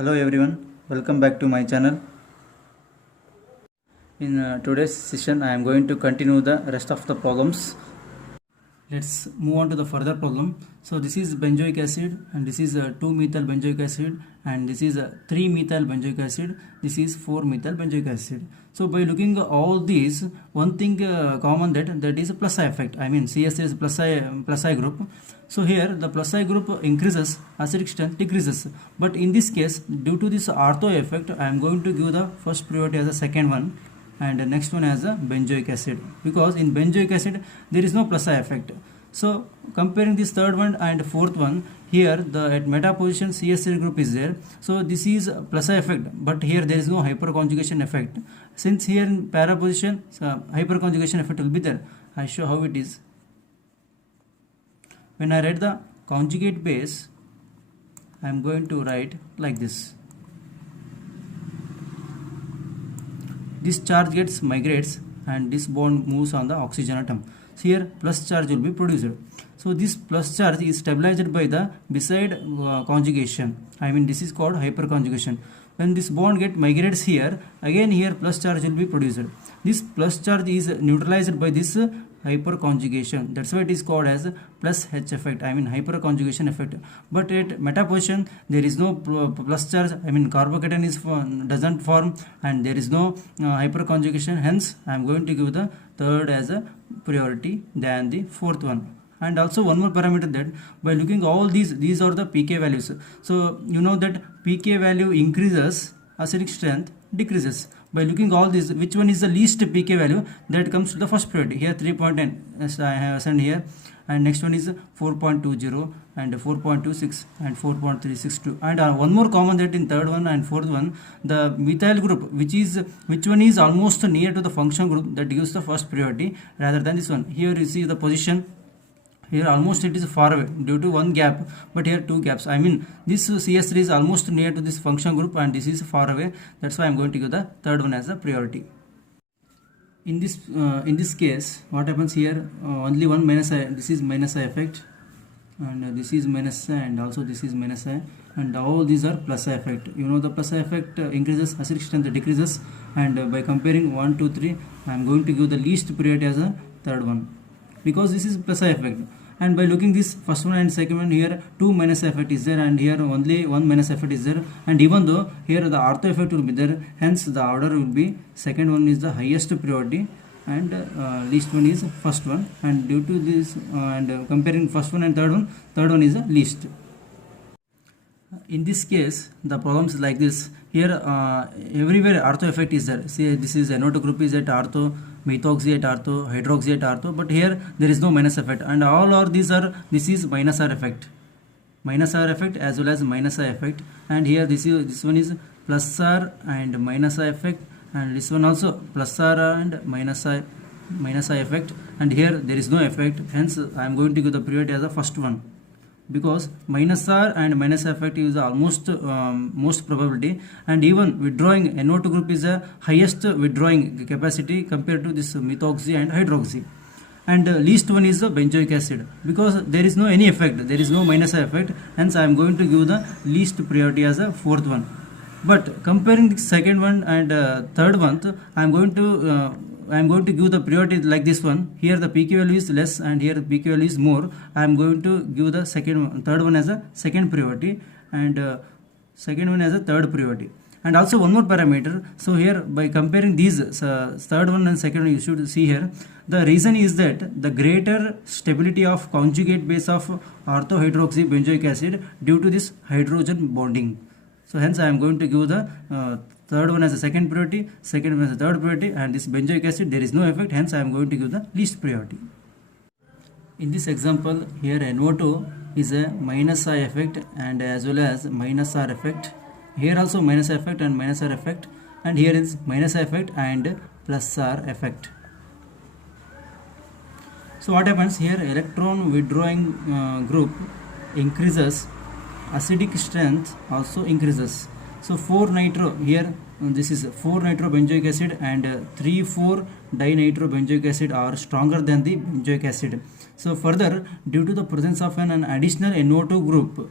Hello everyone, welcome back to my channel. In today's session I am going to continue the rest of the problems. Let's move on to the further problem. So this is benzoic acid and this is 2-methyl benzoic acid and this is 3-methyl benzoic acid. This is 4-methyl benzoic acid. So by looking at all these, one thing common that is a plus I effect. I mean CS is plus I group. So here the plus I group increases, acidic strength decreases. But in this case, due to this ortho effect, I am going to give the first priority as a second one and the next one as a benzoic acid, because in benzoic acid there is no plus I effect. So comparing this third one and fourth one, here the at meta position CH3 group is there, so this is plus I effect, but here there is no hyperconjugation effect. Since here in para position hyperconjugation effect will be there. I show how it is. When I write the conjugate base, I am going to write like this. This charge migrates and this bond moves on the oxygen atom. So here plus charge will be produced. So this plus charge is stabilized by the beside conjugation. I mean this is called hyperconjugation. When this bond migrates here, again here plus charge will be produced. This plus charge is neutralized by this hyperconjugation. That's why it is called as plus H effect. I mean hyperconjugation effect. But at meta position there is no plus charge. I mean carbocation is doesn't form and there is no hyperconjugation. Hence I am going to give the third as a priority than the fourth one. And also one more parameter, that by looking all these are the pK values. So you know that pK value increases, acidic strength decreases. By looking all these, which one is the least pK value, that comes to the first priority. Here 3.10 as I have assigned here, and next one is 4.20 and 4.26 and 4.362. And one more common, that in third one and fourth one, the methyl group, which one is almost near to the function group, that gives the first priority rather than this one. Here you see the position. Here almost it is far away due to one gap, but here two gaps. I mean this CS3 is almost near to this function group and this is far away. That's why I am going to give the third one as a priority. In this case, what happens here? Only one minus I. This is minus I effect, and this is minus I, and also this is minus I, and all these are plus I effect. You know the plus I effect increases, acidic strength decreases, and by comparing 1, 2, 3, I am going to give the least priority as a third one, because this is plus I effect. And by looking this first one and second one, here 2 minus effect is there and here only 1 minus effect is there, and even though here the ortho effect will be there, hence the order will be second one is the highest priority and least one is first one, and due to this and comparing first one and third one is the least. In this case the problem is like this. Here everywhere ortho effect is there. See, this is NO2 group is at ortho, methoxy at ortho, hydroxy at ortho, but here there is no minus effect, and all are this is minus R effect, as well as minus I effect. And here this one is plus R and minus I effect, and this one also plus R and minus I effect, and here there is no effect. Hence I am going to give the priority as the first one, because minus R and minus effect is almost most probability, and even withdrawing NO2 group is the highest withdrawing capacity compared to this methoxy and hydroxy. And least one is the benzoic acid, because there is no any effect, there is no minus I effect, hence I am going to give the least priority as a fourth one. But comparing the second one and third one, I am going to give the priority like this one. Here the pK value is less and here the pK value is more. I am going to give the third one as a second priority, and second one as a third priority. And also one more parameter. So here by comparing these third one and second one, you should see here the reason is that the greater stability of conjugate base of orthohydroxy benzoic acid due to this hydrogen bonding. So hence I am going to give the third one as a second priority, second one as a third priority, and this benzoic acid there is no effect, hence I am going to give the least priority. In this example, here NO2 is a minus I effect and as well as minus R effect. Here also minus I effect and minus R effect, and here is minus I effect and plus R effect. So what happens here? Electron withdrawing group increases, acidic strength also increases. So 4-nitro here, this is 4-nitro benzoic acid and 3,4 dinitro benzoic acid are stronger than the benzoic acid. So further, due to the presence of an additional NO2 group,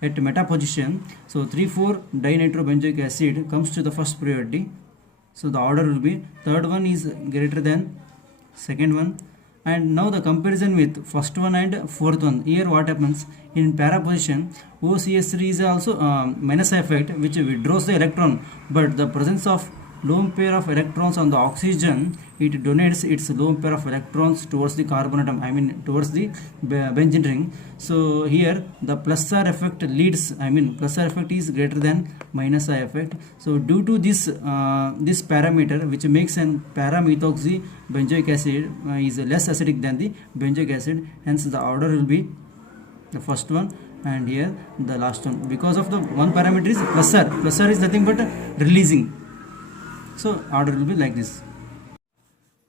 at meta position, so 3,4 dinitrobenzoic acid comes to the first priority. So the order will be third one is greater than second one. And now the comparison with first one and fourth one. Here what happens in para position, OCS3 is also minus effect which withdraws the electron, but the presence of lone pair of electrons on the oxygen, it donates its lone pair of electrons towards the carbon atom, I mean towards the benzene ring. So here the plus R effect leads, I mean plus R effect is greater than minus I effect. So due to this this parameter which makes an para-methoxy benzoic acid is less acidic than the benzoic acid, hence the order will be the first one and here the last one, because of the one parameter is plus R. Plus R is nothing but releasing. So order will be like this.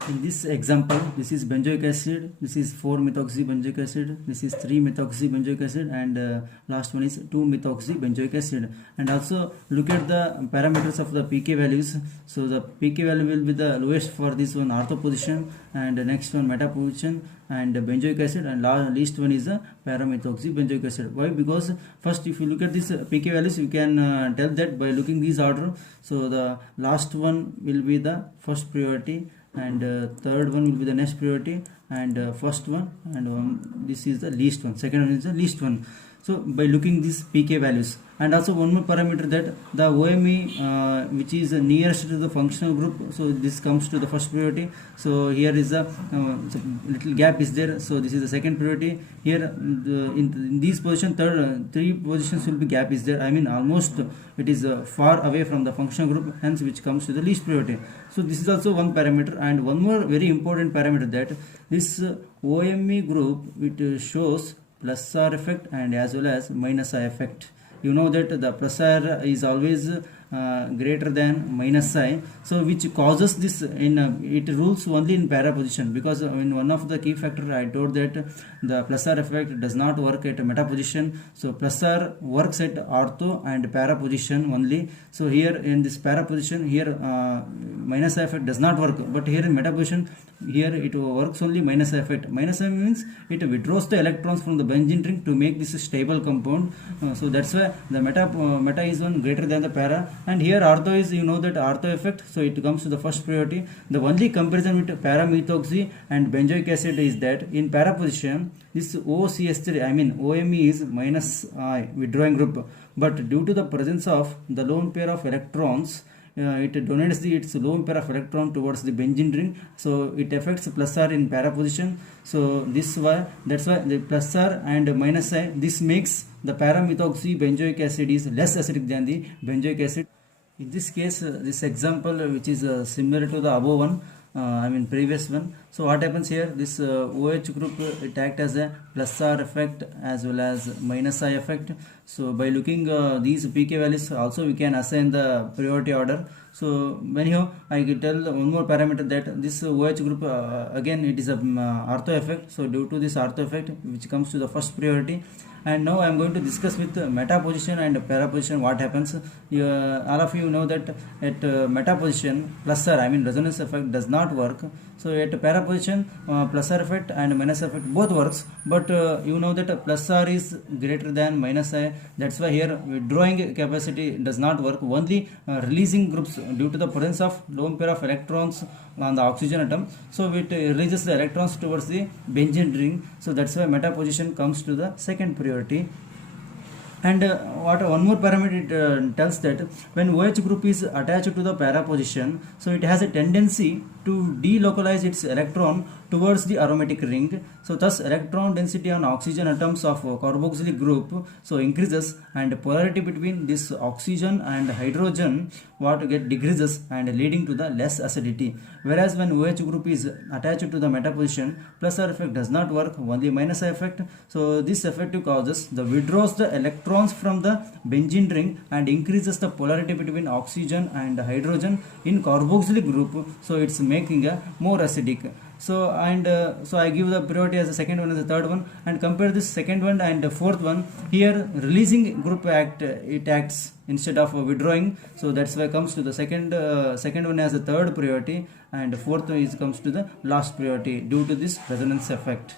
In this example, this is benzoic acid, this is 4-methoxy benzoic acid, this is 3-methoxy benzoic acid, and last one is 2-methoxy benzoic acid. And also look at the parameters of the pK values. So the pK value will be the lowest for this one ortho position, and the next one meta position, and benzoic acid, and least one is the para-methoxy benzoic acid. Why? Because first if you look at this pK values, you can tell that by looking this order. So the last one will be the first priority, and third one will be the next priority, and first one, and this is the least one, second one is the least one. So by looking these pK values, and also one more parameter that the OMe which is nearest to the functional group, so this comes to the first priority. So here is a little gap is there, so this is the second priority. Here in this position, three positions will be gap is there, I mean almost it is far away from the functional group, hence which comes to the least priority. So this is also one parameter. And one more very important parameter, that this OMe group, it shows plus R effect and as well as minus I effect. You know that the plus R is always greater than minus I, so which causes this in it rules only in para position, because in one of the key factor I told that the plus R effect does not work at meta position. So plus R works at ortho and para position only. So here in this para position, here minus I effect does not work, but here in meta position, here it works only minus I effect. Minus I means it withdraws the electrons from the benzene ring to make this a stable compound. So that's why the meta is one greater than the para. And here ortho is, you know that ortho effect, so it comes to the first priority. The only comparison with para-methoxy and benzoic acid is that in para position, this OCS3, I mean OMe is minus I, withdrawing group, but due to the presence of the lone pair of electrons, it donates its lone pair of electron towards the benzene ring, so it affects plus R in para position. So that's why the plus R and minus I, this makes the para-methoxy benzoic acid is less acidic than the benzoic acid. In this case, this example which is similar to the above one, I mean previous one. So what happens here, this OH group, it acts as a plus R effect as well as minus I effect. So by looking these pK values, also we can assign the priority order. So anyhow, I can tell one more parameter, that this OH group again it is a ortho effect. So due to this ortho effect, which comes to the first priority. And now I am going to discuss with meta position and para position what happens. All of you know that at meta position, plus R, I mean resonance effect, does not work. So at para position, plus R effect and minus effect both works, but you know that plus R is greater than minus I. That's why here withdrawing capacity does not work, only releasing groups due to the presence of lone pair of electrons on the oxygen atom. So it releases the electrons towards the benzene ring. So that's why meta position comes to the second priority. And one more parameter, it tells that when OH group is attached to the para position, so it has a tendency to delocalize its electron towards the aromatic ring. So thus electron density on oxygen atoms of carboxylic group so increases, and polarity between this oxygen and hydrogen decreases, and leading to the less acidity. Whereas when OH group is attached to the meta position, plus R effect does not work, only minus I effect. So this effective causes the withdraws the electrons from the benzene ring and increases the polarity between oxygen and hydrogen in carboxylic group. So it's making a more acidic. So so I give the priority as the second one as the third one, and compare this second one and the fourth one. Here releasing group it acts instead of withdrawing, so that's why comes to the second one as the third priority, and fourth one comes to the last priority due to this resonance effect.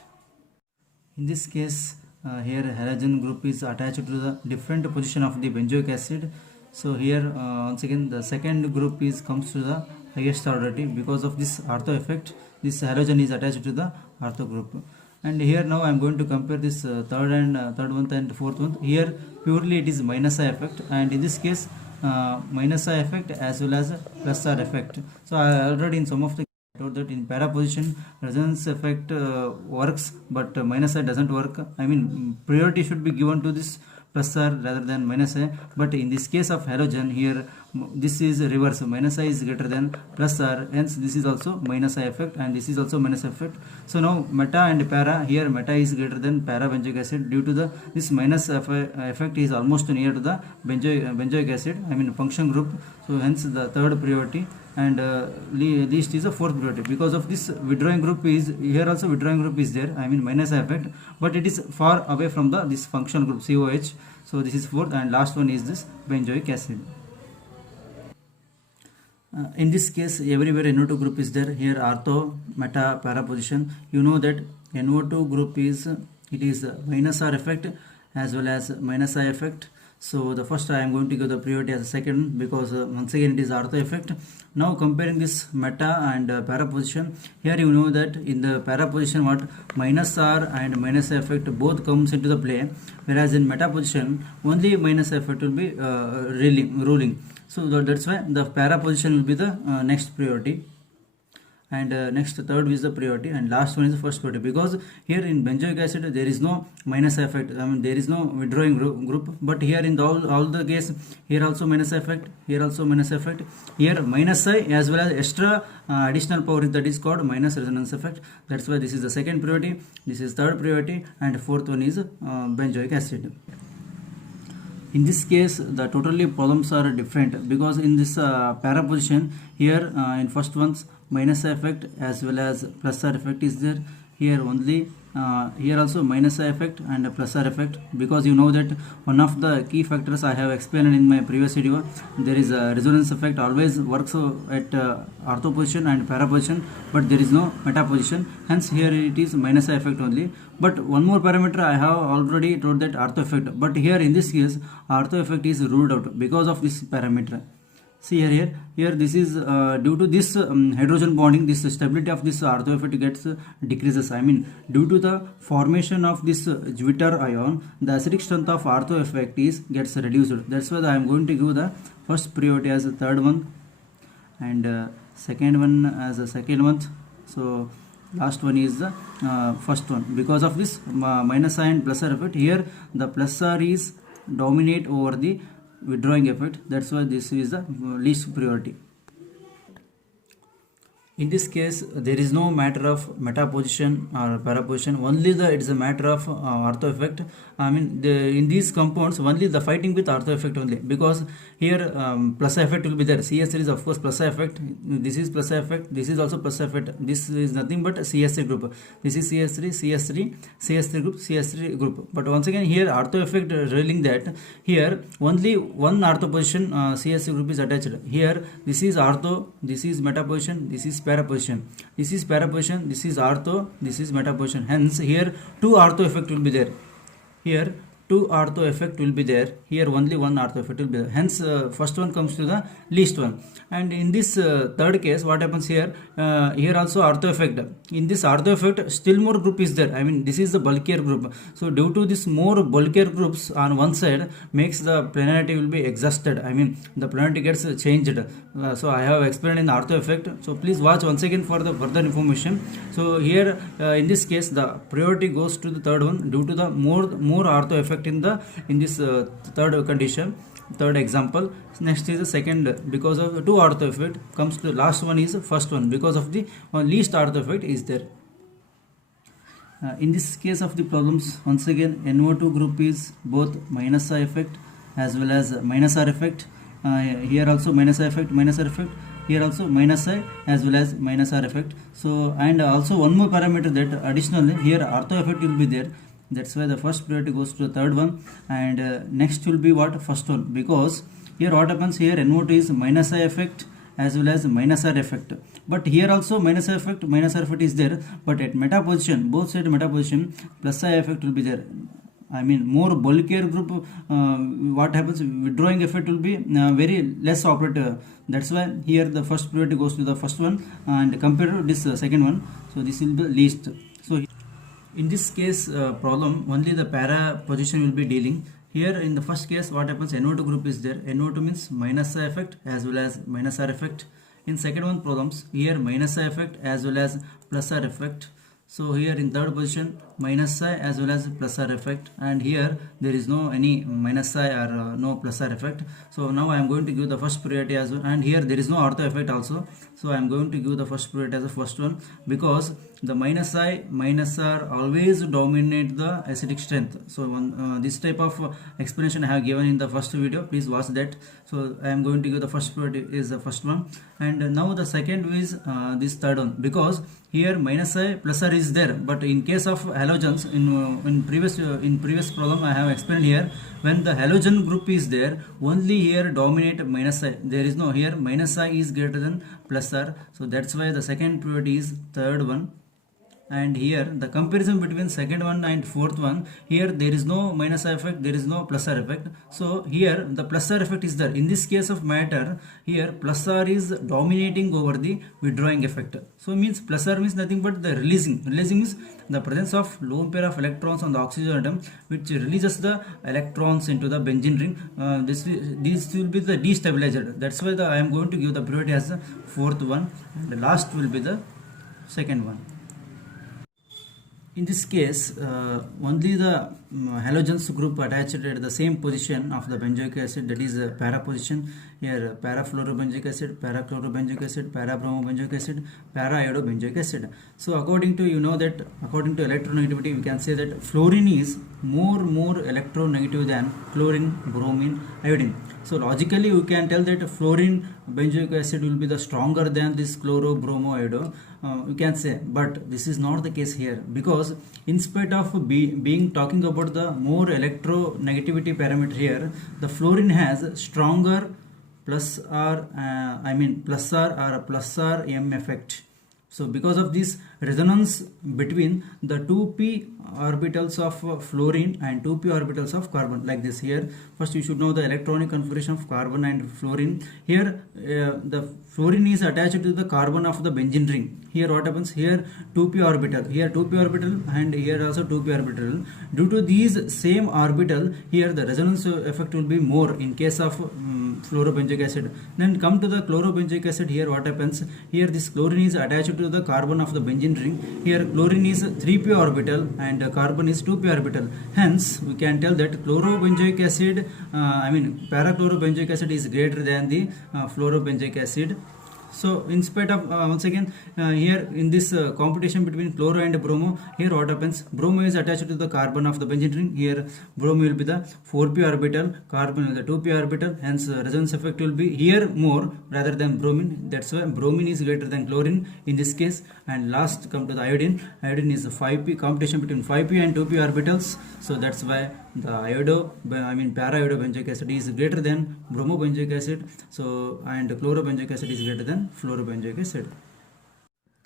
In this case, here halogen group is attached to the different position of the benzoic acid. So here once again the second group is comes to the highest priority because of this ortho effect. This halogen is attached to the ortho group. And here now I am going to compare this third one and fourth one. Here purely it is minus I effect, and in this case minus I effect as well as plus R effect. So I already in some of the told that in para position resonance effect works, but minus I doesn't work. I mean priority should be given to this plus R rather than minus I, but in this case of halogen here this is reverse, minus I is greater than plus R, hence this is also minus I effect and this is also minus effect. So now meta and para, here meta is greater than para benzoic acid due to the this minus effect is almost near to the benzoic acid, I mean function group. So hence the third priority, and least is the fourth priority because of this withdrawing group is here, also withdrawing group is there, I mean minus effect, but it is far away from the this functional group COH. So this is fourth, and last one is this benzoic acid. In this case everywhere NO2 group is there. Here ortho, meta, para position, you know that NO2 group is it is minus R effect as well as minus I effect. So the first I am going to give the priority as a second because once again it is ortho effect. Now comparing this meta and para position, here you know that in the para position what minus R and minus I effect both comes into the play, whereas in meta position only minus I effect will be ruling. So that's why the para position will be the next priority, and next third is the priority, and last one is the first priority, because here in benzoic acid there is no minus effect, I mean there is no withdrawing group, but here in all the case here also minus effect, here also minus effect, here minus I as well as extra additional power that is called minus resonance effect. That's why this is the second priority, this is third priority, and fourth one is benzoic acid. In this case the totally problems are different because in this para position here in first ones minus effect as well as plus R effect is there. Here only here also minus I effect and plus R effect, because you know that one of the key factors I have explained in my previous video, there is a resonance effect always works at ortho position and para position, but there is no meta position, hence here it is minus I effect only. But one more parameter I have already told that ortho effect, but here in this case ortho effect is ruled out because of this parameter. See here this is due to this hydrogen bonding, this stability of this ortho effect gets decreases, I mean due to the formation of this Jupiter ion, the acidic strength of ortho effect gets reduced. That's why I am going to give the first priority as the third one, and second one as the second one. So last one is the first one, because of this minus I and plus R effect. Here the plus R is dominate over the withdrawing effect, that's why this is the least priority. In this case there is no matter of meta position or para position, only it is a matter of ortho effect. I mean in these compounds only the fighting with ortho effect only, because here plus effect will be there. CS3 is of course plus effect, this is plus effect, this is also plus effect, this is nothing but CS3 group, this is CS3 group, CS3 group. But once again here ortho effect revealing that here only one ortho position CS3 group is attached. Here this is ortho, this is meta position, this is para position, this is para position, this is ortho, this is meta position, hence here two ortho effect will be there. Here two ortho effect will be there, here only one ortho effect will be there, hence first one comes to the least one. And in this third case what happens here, here also ortho effect, in this ortho effect still more group is there, I mean this is the bulkier group. So due to this more bulkier groups on one side makes the planarity will be exhausted, I mean the planarity gets changed. So I have explained in the ortho effect, so please watch once again for the further information. So here in this case the priority goes to the third one due to the more ortho effect in this third condition, third example. Next is the second, because of the two ortho effect comes to the last one is the first one, because of the least ortho effect is there. In this case of the problems, once again NO2 group is both minus I effect as well as minus R effect. Here also minus I effect, minus R effect, here also minus I as well as minus R effect. So and also one more parameter that additionally here ortho effect will be there, that's why the first priority goes to the third one, and next will be what, first one, because here what happens, here NO2 is minus I effect as well as minus R effect, but here also minus I effect, minus R effect is there, but at meta position, both side meta position plus I effect will be there. I mean more bulkier group, what happens, withdrawing effect will be very less operator. That's why here the first priority goes to the first one, and compared to this second one, so this will be least. So in this case problem, only the para position will be dealing. Here in the first case, what happens, NO2 group is there. NO2 means minus I effect as well as minus R effect. In second one problems, here minus I effect as well as plus R effect. So here in third position, minus I as well as plus R effect, and here there is no any minus I or no plus R effect. So now I am going to give the first priority as well, and here there is no ortho effect also. So I am going to give the first priority as the first one, because the minus I, minus R always dominate the acidic strength. So this type of explanation I have given in the first video, please watch that. So I am going to give the first priority is the first one, and now the second is this third one, because here minus I plus R is there, but in case of halogens, in previous problem I have explained here, when the halogen group is there, only here dominate minus I. There is no, here minus I is greater than plus R. So that's why the second priority is third one. And here the comparison between second one and fourth one, here there is no minus R effect, there is no plus R effect. So here the plus R effect is there. In this case of matter, here plus R is dominating over the withdrawing effect. So means plus R means nothing but the releasing. Releasing means the presence of lone pair of electrons on the oxygen atom, which releases the electrons into the benzene ring. This will be the destabilizer. That's why I am going to give the priority as the fourth one, and the last will be the second one. In this case, only the halogens group attached at the same position of the benzoic acid, that is para position. Here para-fluorobenzoic acid, para-chlorobenzoic acid, para-bromobenzoic acid, para-iodobenzoic acid. So according to according to electronegativity, we can say that fluorine is more electronegative than chlorine, bromine, iodine. So logically we can tell that fluorine benzoic acid will be the stronger than this chloro, bromo, iodo. You can say, but this is not the case here, because in spite of being talking about the more electronegativity parameter here, the fluorine has stronger plus R plus R or plus R M effect. So because of this resonance between the 2p orbitals of fluorine and 2p orbitals of carbon, like this. Here first you should know the electronic configuration of carbon and fluorine. Here the fluorine is attached to the carbon of the benzene ring. Here what happens, here 2p orbital, here 2p orbital, and here also 2p orbital. Due to these same orbital, here the resonance effect will be more in case of fluorobenzoic acid. Then come to the chlorobenzoic acid. Here what happens, here this chlorine is attached to the carbon of the benzene ring. Here chlorine is 3p orbital and carbon is 2p orbital. Hence we can tell that chlorobenzoic acid, para-chlorobenzoic acid is greater than the fluorobenzoic acid. So in spite of once again here in this competition between chloro and bromo, here what happens, bromo is attached to the carbon of the benzene ring. Here bromo will be the 4p orbital, carbon will the 2p orbital. Hence resonance effect will be here more rather than bromine. That's why bromine is greater than chlorine in this case. And last come to the iodine. Iodine is a 5p, competition between 5p and 2p orbitals. So that's why the para-iodobenzoic acid is greater than bromobenzoic acid. So and chlorobenzoic acid is greater than fluorobenzoic acid.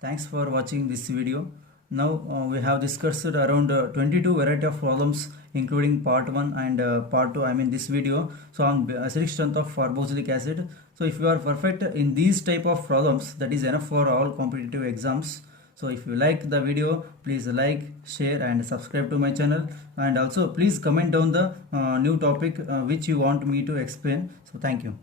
Thanks for watching this video. Now we have discussed around 22 variety of problems, including part 1 and part 2, this video. So on acidic strength of carboxylic acid. So if you are perfect in these type of problems, that is enough for all competitive exams. So if you like the video, please like, share and subscribe to my channel, and also please comment down the new topic which you want me to explain. So thank you.